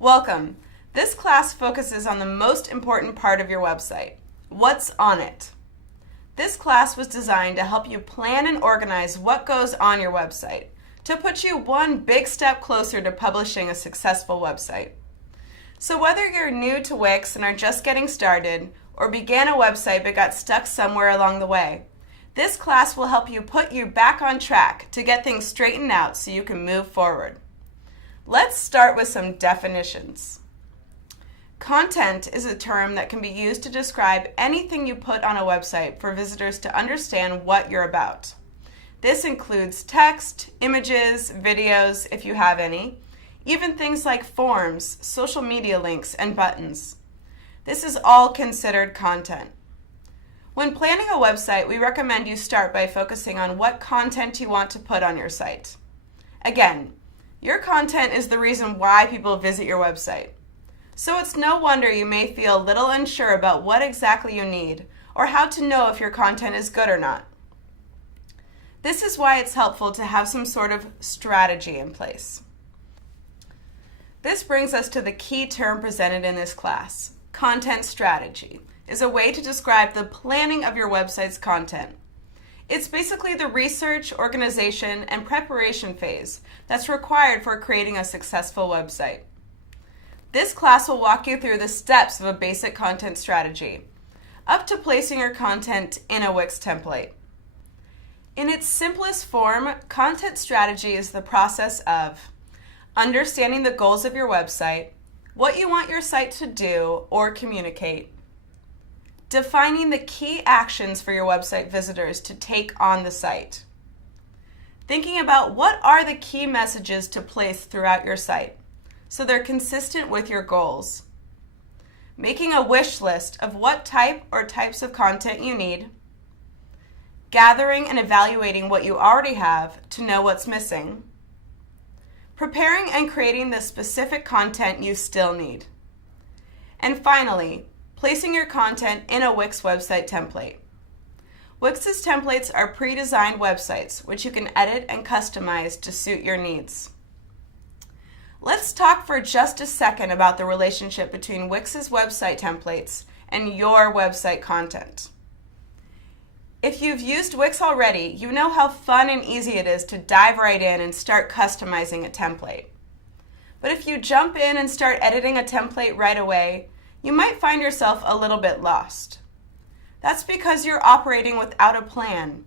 Welcome. This class focuses on the most important part of your website, what's on it. This class was designed to help you plan and organize what goes on your website, to put you one big step closer to publishing a successful website. So whether you're new to Wix and are just getting started, or began a website but got stuck somewhere along the way, this class will help you put you back on track to get things straightened out so you can move forward. Let's start with some definitions. Content is a term that can be used to describe anything you put on a website for visitors to understand what you're about. This includes text, images, videos, if you have any, even things like forms, social media links, and buttons. This is all considered content. When planning a website, we recommend you start by focusing on what content you want to put on your site. Again, your content is the reason why people visit your website. So it's no wonder you may feel a little unsure about what exactly you need or how to know if your content is good or not. This is why it's helpful to have some sort of strategy in place. This brings us to the key term presented in this class. Content strategy is a way to describe the planning of your website's content. It's basically the research, organization, and preparation phase that's required for creating a successful website. This class will walk you through the steps of a basic content strategy, up to placing your content in a Wix template. In its simplest form, content strategy is the process of understanding the goals of your website, what you want your site to do or communicate, defining the key actions for your website visitors to take on the site, thinking about what are the key messages to place throughout your site so they're consistent with your goals, making a wish list of what type or types of content you need, gathering and evaluating what you already have to know what's missing, preparing and creating the specific content you still need, and finally, placing your content in a Wix website template. Wix's templates are pre-designed websites which you can edit and customize to suit your needs. Let's talk for just a second about the relationship between Wix's website templates and your website content. If you've used Wix already, you know how fun and easy it is to dive right in and start customizing a template. But if you jump in and start editing a template right away, you might find yourself a little bit lost. That's because you're operating without a plan.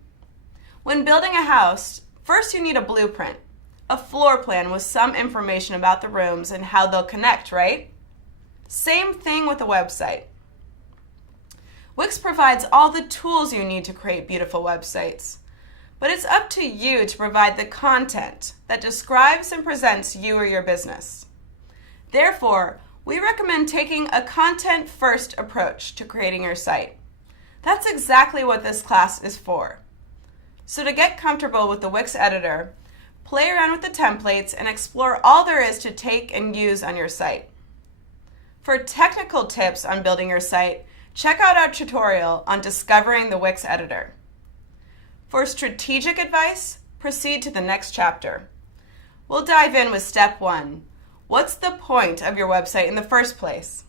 When building a house, first you need a blueprint, a floor plan with some information about the rooms and how they'll connect, right? Same thing with a website. Wix provides all the tools you need to create beautiful websites, but it's up to you to provide the content that describes and presents you or your business. Therefore, we recommend taking a content-first approach to creating your site. That's exactly what this class is for. So to get comfortable with the Wix editor, play around with the templates and explore all there is to take and use on your site. For technical tips on building your site, check out our tutorial on discovering the Wix editor. For strategic advice, proceed to the next chapter. We'll dive in with step 1. What's the point of your website in the first place?